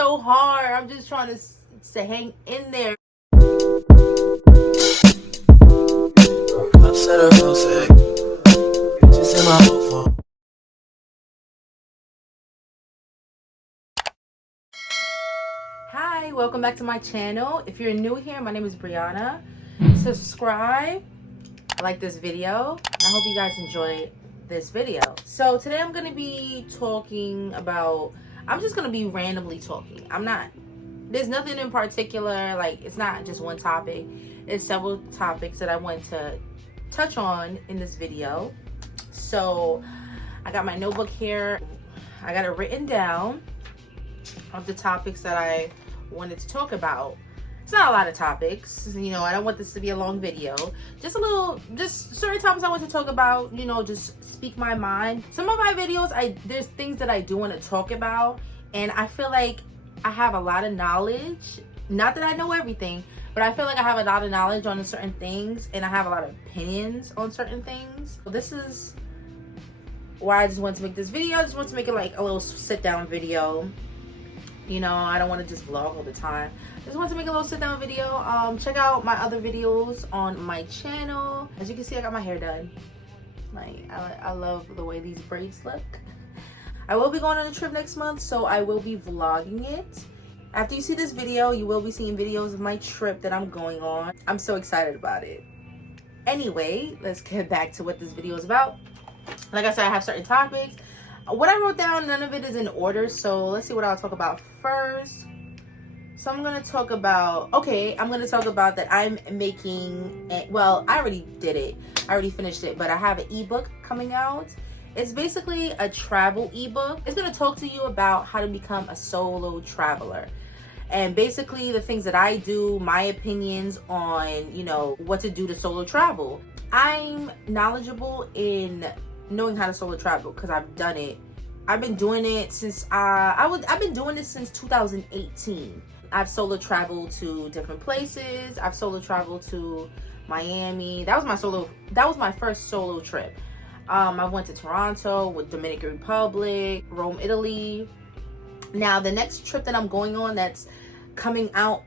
so hard. I'm just trying to hang in there. Hi, welcome back to my channel. If you're new here, my name is Brianna. Subscribe, like this video. I hope you guys enjoy this video. So today I'm gonna be talking about, I'm just gonna be randomly talking. There's nothing in particular, like it's not just one topic. It's several topics that I want to touch on in this video. So I got my notebook here. I got it written down of the topics that I wanted to talk about. It's not a lot of topics, you know, I don't want this to be a long video. Just certain topics I want to talk about, you know, just speak my mind. Some of my videos, there's things that I do want to talk about, and I feel like I have a lot of knowledge. Not that I know everything, but I feel like I have a lot of knowledge on certain things, and I have a lot of opinions on certain things. So this is why I just want to make this video. I just want to make it like a little sit down video. You know, I don't want to just vlog all the time. I just want to make a little sit down video. Check out my other videos on my channel. As you can see, I got my hair done. Like, I love the way these braids look. I will be going on a trip next month, so I will be vlogging it. After you see this video, you will be seeing videos of my trip that I'm going on. I'm so excited about it. Anyway, let's get back to what this video is about. Like I said, I have certain topics. What I wrote down, none of it is in order, so let's see what I'll talk about first. So I'm going to talk about, that I'm making, well, I already did it. I already finished it, but I have an ebook coming out. It's basically a travel ebook. It's going to talk to you about how to become a solo traveler. And basically the things that I do, my opinions on, you know, what to do to solo travel. I'm knowledgeable in knowing how to solo travel because I've done it. I've been doing it since I've been doing this since 2018. I've solo traveled to different places. I've solo traveled to Miami. That was my first solo trip. I went to Toronto, with Dominican Republic, Rome, Italy. Now the next trip that I'm going on that's coming out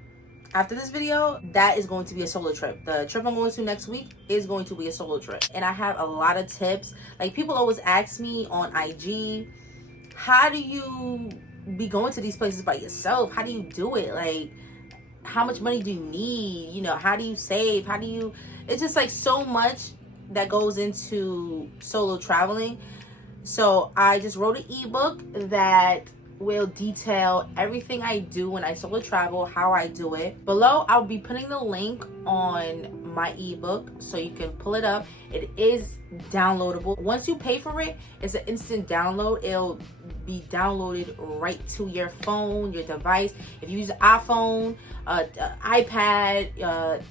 after this video, that is going to be a solo trip. The trip I'm going to next week is going to be a solo trip. And I have a lot of tips. Like, people always ask me on IG, how do you be going to these places by yourself? How do you do it? Like, how much money do you need? You know, how do you save? It's just like so much that goes into solo traveling. So I just wrote an ebook that will detail everything I do when I solo travel, how I do it. Below, I'll be putting the link on my ebook so you can pull it up. It is downloadable. Once you pay for it, it's an instant download. It'll be downloaded right to your phone, your device. If you use an iPhone, iPad,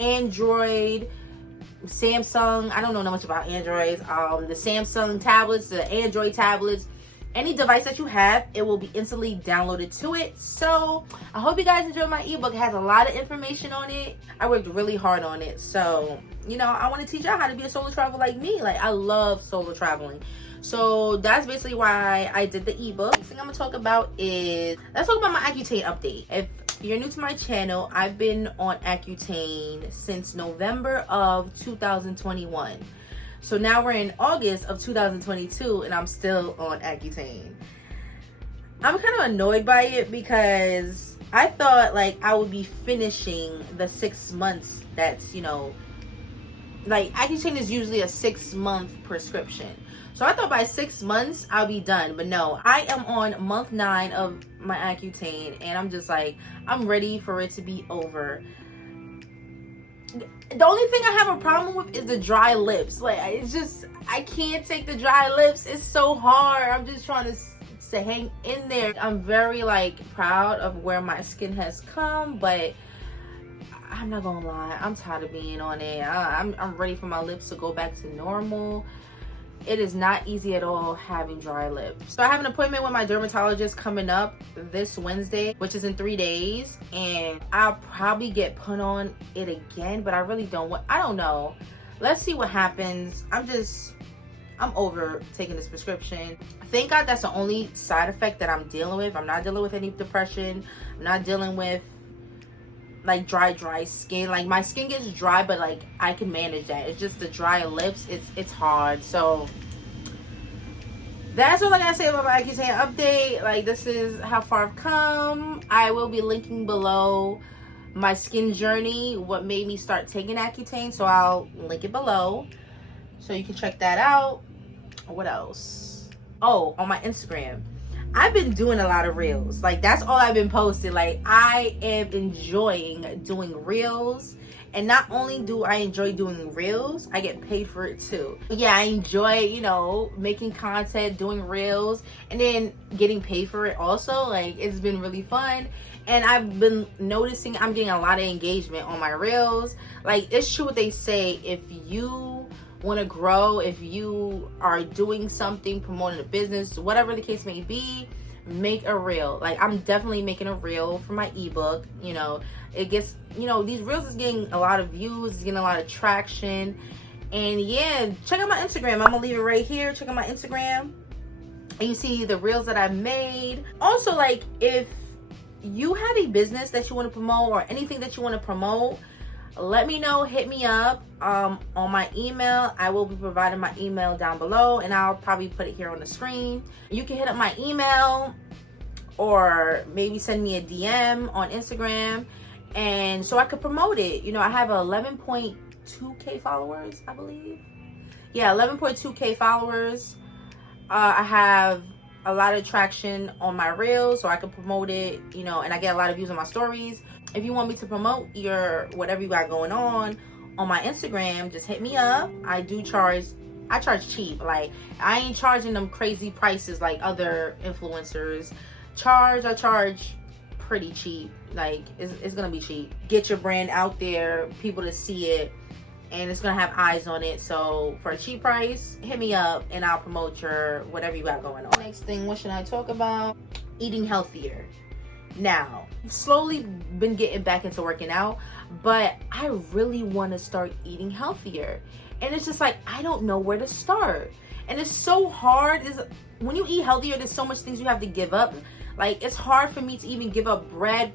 Android, Samsung, I don't know much about Androids, the Samsung tablets, the Android tablets, any device that you have, it will be instantly downloaded to it. So I hope you guys enjoy my ebook. It has a lot of information on it. I worked really hard on it. So, you know, I want to teach y'all how to be a solo traveler like me. Like, I love solo traveling. So that's basically why I did the ebook. The thing I'm gonna talk about is, let's talk about my Accutane update. If you're new to my channel, I've been on Accutane since November of 2021. So now we're in August of 2022 and I'm still on Accutane. I'm kind of annoyed by it because I thought like I would be finishing the 6 months that's, you know, like Accutane is usually a 6-month prescription. So I thought by 6 months I'll be done, but no, I am on month 9 of my Accutane and I'm just like, I'm ready for it to be over. The only thing I have a problem with is the dry lips. Like, it's just, I can't take the dry lips. It's so hard. I'm just trying to hang in there. I'm very like proud of where my skin has come, but I'm not gonna lie, I'm tired of being on it. I'm ready for my lips to go back to normal. It is not easy at all having dry lips. So I have an appointment with my dermatologist coming up this Wednesday, which is in 3 days, and I'll probably get put on it again, but I really don't want, I don't know. Let's see what happens. I'm over taking this prescription. Thank God that's the only side effect that I'm dealing with. I'm not dealing with any depression. I'm not dealing with like dry skin. Like my skin gets dry, but like I can manage that. It's just the dry lips. It's hard. So that's all I gotta say about my Accutane update. Like, this is how far I've come. I will be linking below my skin journey, what made me start taking Accutane. So I'll link it below so you can check that out. What else? Oh, on my Instagram, I've been doing a lot of reels. Like, that's all I've been posting. Like, I am enjoying doing reels. And not only do I enjoy doing reels, I get paid for it too. Yeah, I enjoy, you know, making content, doing reels, and then getting paid for it also. Like, it's been really fun. And I've been noticing I'm getting a lot of engagement on my reels. Like, it's true what they say. If you want to grow, if you are doing something, promoting a business, whatever the case may be, make a reel. Like, I'm definitely making a reel for my ebook. You know, it gets, you know, these reels is getting a lot of views, it's getting a lot of traction. And yeah, check out my Instagram. I'm gonna leave it right here. Check out my Instagram and you see the reels that I've made. Also, like, if you have a business that you want to promote or anything that you want to promote, let me know. Hit me up on my email. I will be providing my email down below, and I'll probably put it here on the screen. You can hit up my email or maybe send me a DM on Instagram, and so I could promote it. You know, I have 11.2k followers, I believe. Yeah, 11.2k followers. I have a lot of traction on my reels, so I can promote it, you know, and I get a lot of views on my stories. If you want me to promote your whatever you got going on my Instagram, just hit me up. I charge cheap. Like, I ain't charging them crazy prices like other influencers charge. I charge pretty cheap. Like, it's gonna be cheap. Get your brand out there, people to see it, and it's gonna have eyes on it. So for a cheap price, hit me up and I'll promote your whatever you got going on. Next thing, what should I talk about? Eating healthier. Now, I've slowly been getting back into working out, but I really want to start eating healthier. And it's just like, I don't know where to start. And it's so hard. When you eat healthier, there's so much things you have to give up. Like, it's hard for me to even give up bread,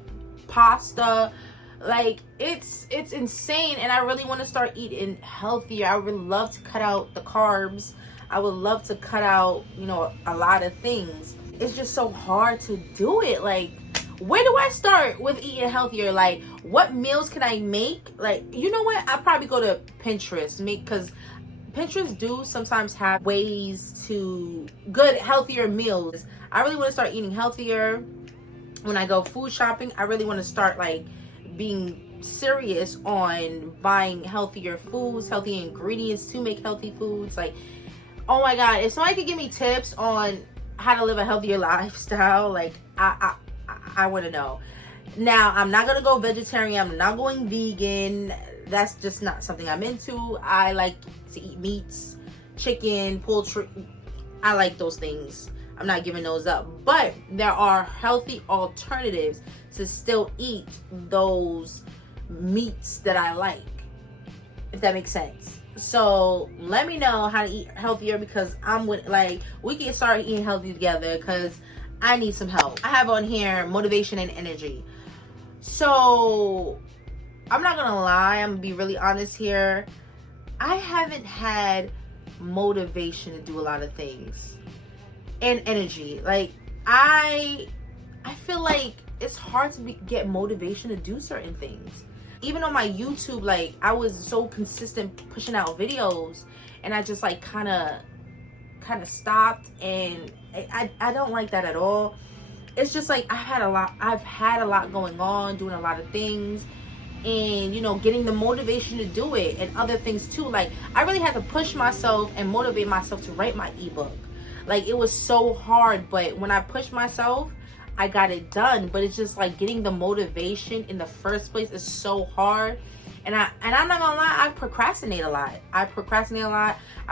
pasta. Like, it's insane. And I really want to start eating healthier. I would love to cut out the carbs. I would love to cut out, you know, a lot of things. It's just so hard to do it. Like, where do I start with eating healthier? Like, what meals can I make? Like, you know what? I'll probably go to Pinterest, because Pinterest do sometimes have ways to good, healthier meals. I really want to start eating healthier. When I go food shopping, I really want to start, like, being serious on buying healthier foods, healthy ingredients to make healthy foods. Like, oh my God, if somebody could give me tips on how to live a healthier lifestyle, like, I want to know. Now, I'm not going to go vegetarian. I'm not going vegan. That's just not something I'm into. I like to eat meats, chicken, poultry. I like those things. I'm not giving those up. But there are healthy alternatives to still eat those meats that I like, if that makes sense. So let me know how to eat healthier, because we can start eating healthy together, because I need some help. I have on here motivation and energy. So I'm not gonna lie, I'm gonna be really honest here. I haven't had motivation to do a lot of things, and energy. Like, I feel like it's hard to get motivation to do certain things. Even on my YouTube, like, I was so consistent pushing out videos, and I just like kind of stopped, and I don't like that at all. It's just like I've had a lot going on, doing a lot of things, and, you know, getting the motivation to do it, and other things too. Like, I really had to push myself and motivate myself to write my ebook. Like, it was so hard, but when I pushed myself, I got it done. But it's just like getting the motivation in the first place is so hard. And I'm not gonna lie, I procrastinate a lot. I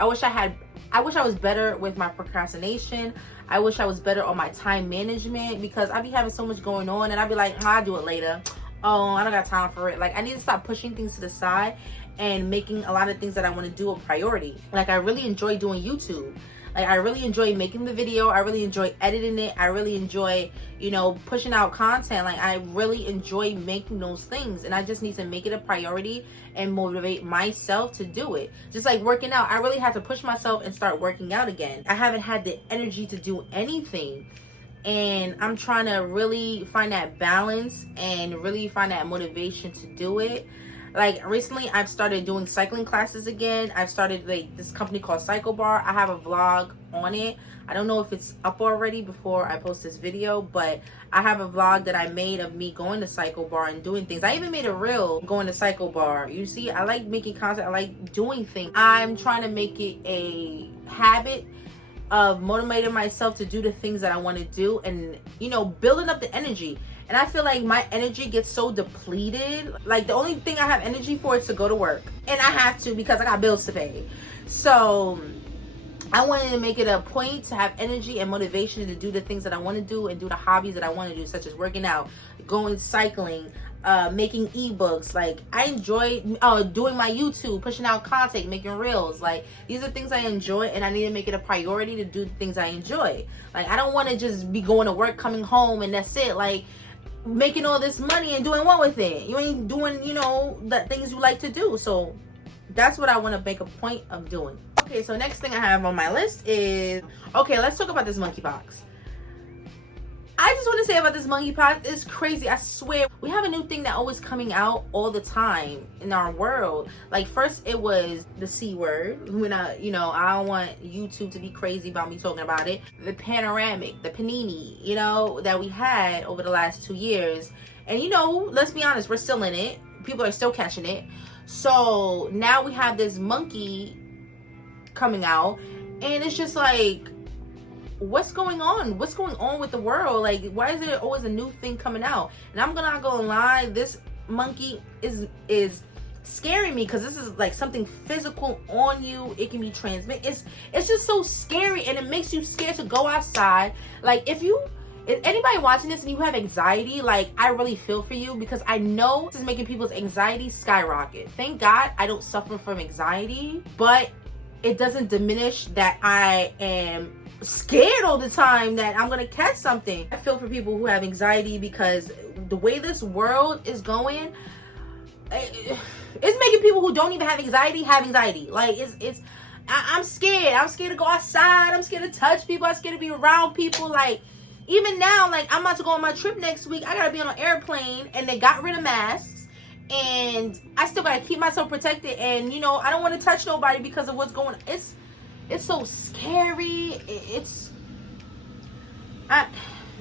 wish I was better with my procrastination. I wish I was better on my time management, because I be having so much going on, and I'd be like, I'll do it later. oh, I don't got time for it. Like, I need to stop pushing things to the side and making a lot of things that I want to do a priority. Like, I really enjoy doing YouTube. Like, I really enjoy making the video. I really enjoy editing it. I really enjoy, you know, pushing out content. Like, I really enjoy making those things. And I just need to make it a priority and motivate myself to do it. Just like working out. I really had to push myself and start working out again. I haven't had the energy to do anything. And I'm trying to really find that balance and really find that motivation to do it. Like, recently I've started doing cycling classes again. I've started like this company called Cycle Bar. I have a vlog on it. I don't know if it's up already before I post this video, but I have a vlog that I made of me going to Cycle Bar and doing things. I even made a reel going to Cycle Bar. You see, I like making content. I like doing things. I'm trying to make it a habit of motivating myself to do the things that I want to do, and, you know, building up the energy. And I feel like my energy gets so depleted. Like, the only thing I have energy for is to go to work, and I have to because I got bills to pay. So I wanted to make it a point to have energy and motivation to do the things that I want to do and do the hobbies that I want to do, such as working out, going cycling, making ebooks. Like, I enjoy doing my YouTube, pushing out content, making reels. Like, these are things I enjoy, and I need to make it a priority to do the things I enjoy. Like, I don't want to just be going to work, coming home, and that's it. Like, making all this money and doing what with it? You ain't doing, you know, the things you like to do. So that's what I want to make a point of doing. Okay, so next thing I have on my list is, okay, let's talk about this monkeypox. I just want to say about this monkeypox, it's crazy. I swear, we have a new thing that always coming out all the time in our world. Like, first it was the C word. When I don't want YouTube to be crazy about me talking about it. The panoramic, the panini, you know, that we had over the last 2 years. And, you know, let's be honest, we're still in it. People are still catching it. So now we have this monkey coming out, and it's just like, what's going on? What's going on with the world? Like, why is there always a new thing coming out? And I'm not gonna lie, this monkey is scaring me, because this is like something physical on you. It can be transmitted. It's just so scary, and it makes you scared to go outside. Like, if anybody watching this and you have anxiety, like, I really feel for you, because I know this is making people's anxiety skyrocket. Thank God I don't suffer from anxiety, but it doesn't diminish that I am scared all the time that I'm gonna catch something. I feel for people who have anxiety, because the way this world is going, it's making people who don't even have anxiety. Like, I'm scared. I'm scared to go outside. I'm scared to touch people. I'm scared to be around people. Like, even now, like, I'm about to go on my trip next week. I gotta be on an airplane, and they got rid of masks, and I still gotta keep myself protected. And, you know, I don't want to touch nobody because of what's going on. It's so scary.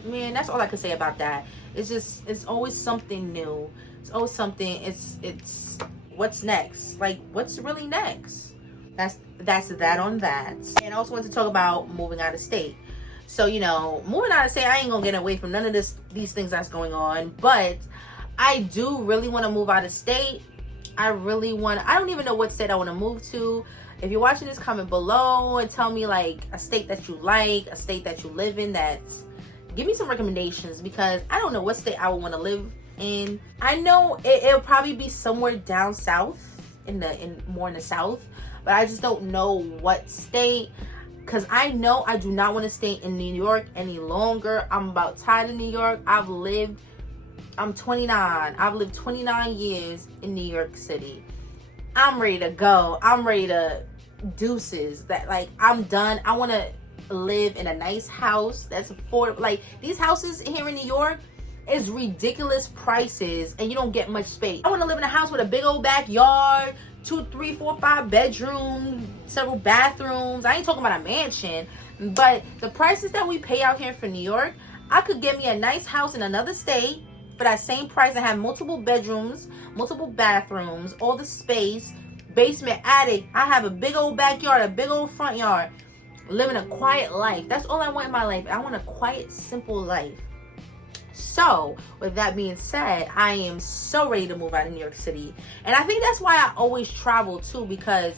Man, that's all I can say about that. It's always something new. It's always something. It's what's next? Like, what's really next? That's that on that. And I also want to talk about moving out of state. So, you know, moving out of state, I ain't gonna get away from none of these things that's going on. But I do really want to move out of state. I don't even know what state I want to move to. If you're watching this, comment below and tell me, like, a state that you like, a state that you live in. Give me some recommendations, because I don't know what state I would want to live in. I know it'll probably be somewhere down south, more in the south, but I just don't know what state, because I know I do not want to stay in New York any longer. I'm about tired of New York. I'm 29. I've lived 29 years in New York City. I'm ready to go. I'm ready to deuces. Like, I'm done. I want to live in a nice house that's affordable. Like, these houses here in New York is ridiculous prices, and you don't get much space. I want to live in a house with a big old backyard, 2, 3, 4, 5 bedrooms, several bathrooms. I ain't talking about a mansion, but the prices that we pay out here for New York, I could get me a nice house in another state for that same price and have multiple bedrooms, multiple bathrooms, all the space, basement, attic. I have a big old backyard, a big old front yard, living a quiet life. That's all I want in my life. I want a quiet, simple life. So, with that being said, I am so ready to move out of New York City. And I think that's why I always travel too, because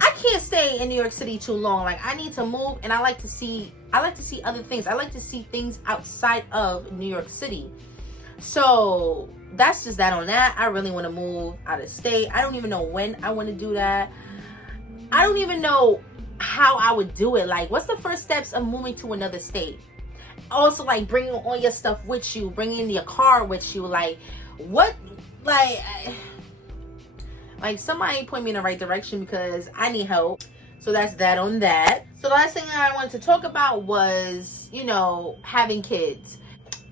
I can't stay in New York City too long. Like, I need to move, and I like to see other things. I like to see things outside of New York City. So that's just that on that. I really want to move out of state. I don't even know when I want to do that. I don't even know how I would do it. Like, what's the first steps of moving to another state? Also, like, bringing all your stuff with you, bringing your car with you. Like, what? Like somebody point me in the right direction because I need help. So that's that on that. So the last thing I wanted to talk about was, you know, having kids.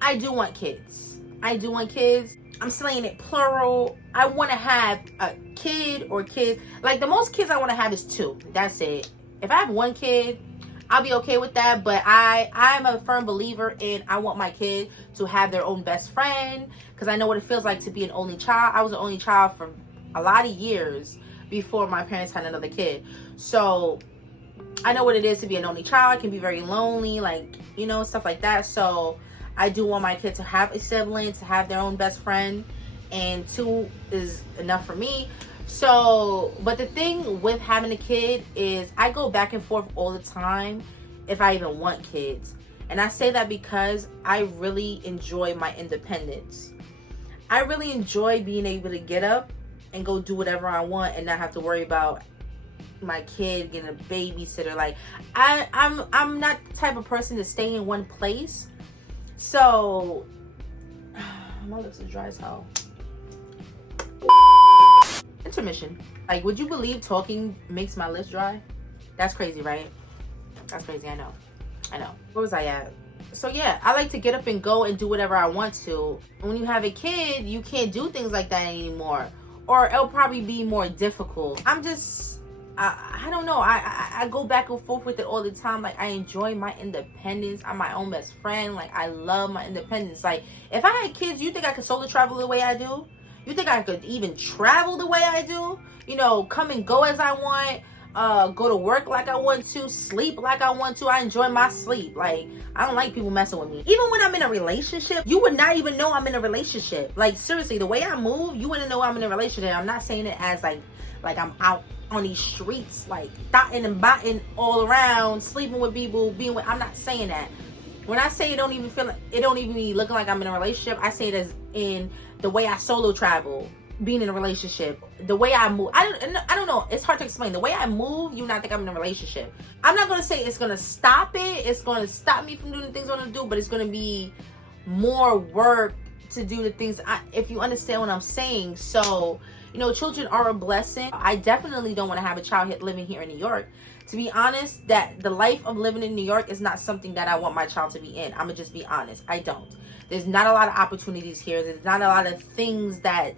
I do want kids. I do want kids. I'm saying it plural. I want to have a kid or kids. Like, the most kids I want to have is 2. That's it. If I have 1 kid, I'll be okay with that. But I'm a firm believer in I want my kid to have their own best friend, because I know what it feels like to be an only child. I was an only child for a lot of years before my parents had another kid. So I know what it is to be an only child. It can be very lonely, like, you know, stuff like that. So I do want my kid to have a sibling, to have their own best friend, and 2 is enough for me. So, but the thing with having a kid is I go back and forth all the time if I even want kids. And I say that because I really enjoy my independence. I really enjoy being able to get up and go do whatever I want and not have to worry about my kid getting a babysitter. Like, I'm not the type of person to stay in one place. So my lips are dry as hell. Intermission. Like, would you believe talking makes my lips dry? That's crazy, right? That's crazy. I know. Where was I at? So yeah, I like to get up and go and do whatever I want to. When you have a kid, you can't do things like that anymore, or it'll probably be more difficult. I don't know. I go back and forth with it all the time. Like, I enjoy my independence. I'm my own best friend. Like, I love my independence. Like, if I had kids, you think I could solo travel the way I do? You think I could even travel the way I do? You know, come and go as I want. Go to work like I want to. Sleep like I want to. I enjoy my sleep. Like, I don't like people messing with me. Even when I'm in a relationship, you would not even know I'm in a relationship. Like, seriously, the way I move, you wouldn't know I'm in a relationship. I'm not saying it as like I'm out on these streets, like dotting and botting all around, sleeping with people, I'm not saying that. When I say it don't even be looking like I'm in a relationship, I say it as in the way I solo travel, being in a relationship, the way I move. I don't know. It's hard to explain. The way I move, you not think I'm in a relationship. I'm not going to say it's going to stop it. It's going to stop me from doing the things I want to do, but it's going to be more work to do the things, if you understand what I'm saying. So, you know, children are a blessing. I definitely don't want to have a child living here in New York. To be honest, that the life of living in New York is not something that I want my child to be in. I'm going to just be honest. I don't. There's not a lot of opportunities here. There's not a lot of things I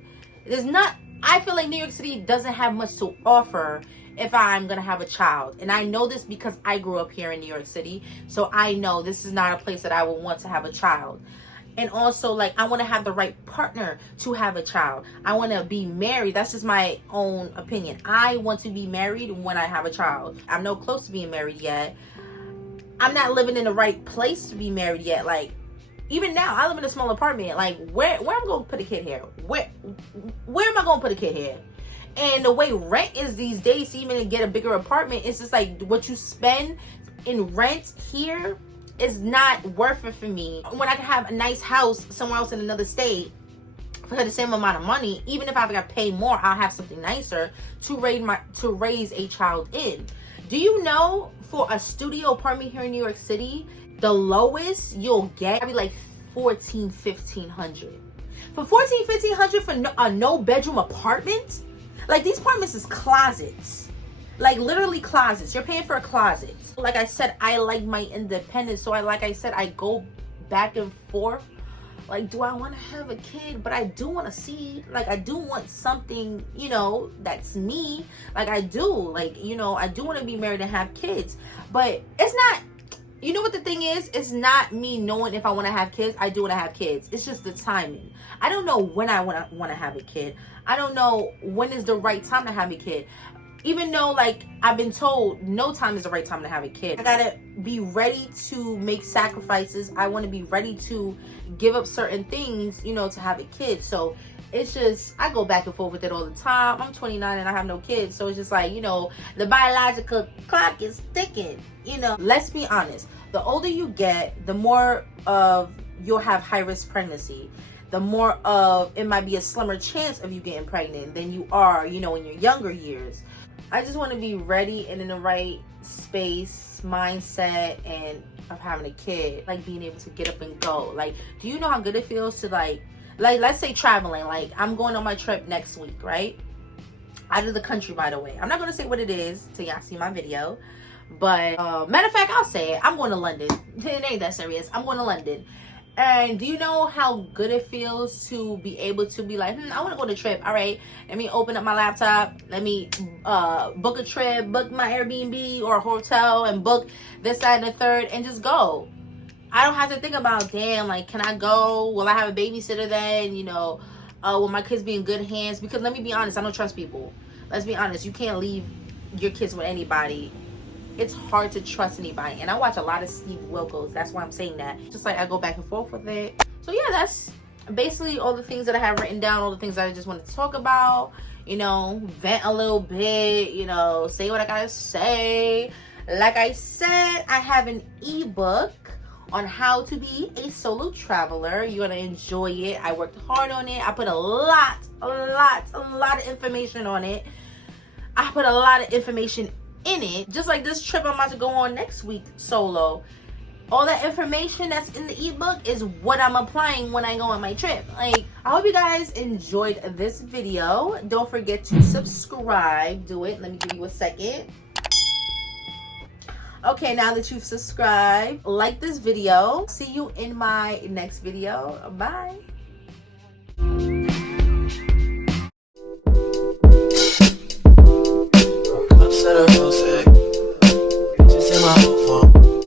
feel like New York City doesn't have much to offer if I'm going to have a child. And I know this because I grew up here in New York City. So I know this is not a place that I would want to have a child. And also, like, I want to have the right partner to have a child. I want to be married. That's just my own opinion. I want to be married when I have a child. I'm no close to being married yet. I'm not living in the right place to be married yet. Like, even now, I live in a small apartment. Like, where am I going to put a kid here? Where am I going to put a kid here? And the way rent is these days, to even get a bigger apartment, it's just like what you spend in rent here is not worth it for me. When I can have a nice house somewhere else in another state for the same amount of money, even if I got to pay more, I'll have something nicer to raise a child in. Do you know, for a studio apartment here in New York City, the lowest you'll get be like $1,400-$1,500. For $1,400-$1,500 for a no bedroom apartment? Like, these apartments is closets. Like, literally closets. You're paying for a closet. Like I said, I like my independence. So I go back and forth. Like, do I want to have a kid? But I do want to see, like, I do want something, you know, that's me. Like, I do. Like, you know, I do want to be married and have kids. But it's not, you know what the thing is? It's not me knowing if I want to have kids. I do want to have kids. It's just the timing. I don't know when I want to have a kid. I don't know when is the right time to have a kid. Even though, like, I've been told no time is the right time to have a kid. I gotta be ready to make sacrifices. I want to be ready to give up certain things, you know, to have a kid. So it's just, I go back and forth with it all the time. I'm 29 and I have no kids. So it's just like, you know, the biological clock is ticking, you know. Let's be honest. The older you get, the more of you'll have high risk pregnancy. The more of it might be a slimmer chance of you getting pregnant than you are, you know, in your younger years. I just want to be ready and in the right space, mindset, and of having a kid, like being able to get up and go. Like, do you know how good it feels to like let's say traveling. Like, I'm going on my trip next week, right? Out of the country, by the way. I'm not going to say what it is till y'all see my video. But, matter of fact, I'll say it. I'm going to London. It ain't that serious. I'm going to London. And do you know how good it feels to be able to be like, I want to go on a trip. All right, let me open up my laptop. Let me book a trip, book my Airbnb or a hotel, and book this, that, and the third, and just go. I don't have to think about, damn, like, can I go? Will I have a babysitter then? You know, will my kids be in good hands? Because let me be honest, I don't trust people. Let's be honest, you can't leave your kids with anybody. It's hard to trust anybody. And I watch a lot of Steve Wilkos. That's why I'm saying that. Just like I go back and forth with it. So yeah, that's basically all the things that I have written down, all the things that I just wanted to talk about. You know, vent a little bit, you know, say what I gotta say. Like I said, I have an ebook on how to be a solo traveler. You're gonna enjoy it. I worked hard on it. I put a lot of information on it. I put a lot of information in it. Just like this trip I'm about to go on next week solo. All that information that's in the ebook is what I'm applying when I go on my trip. Like, I hope you guys enjoyed this video. Don't forget to subscribe. Do it. Let me give you a second. Okay, now that you've subscribed, like this video. See you in my next video. Bye. Consider music.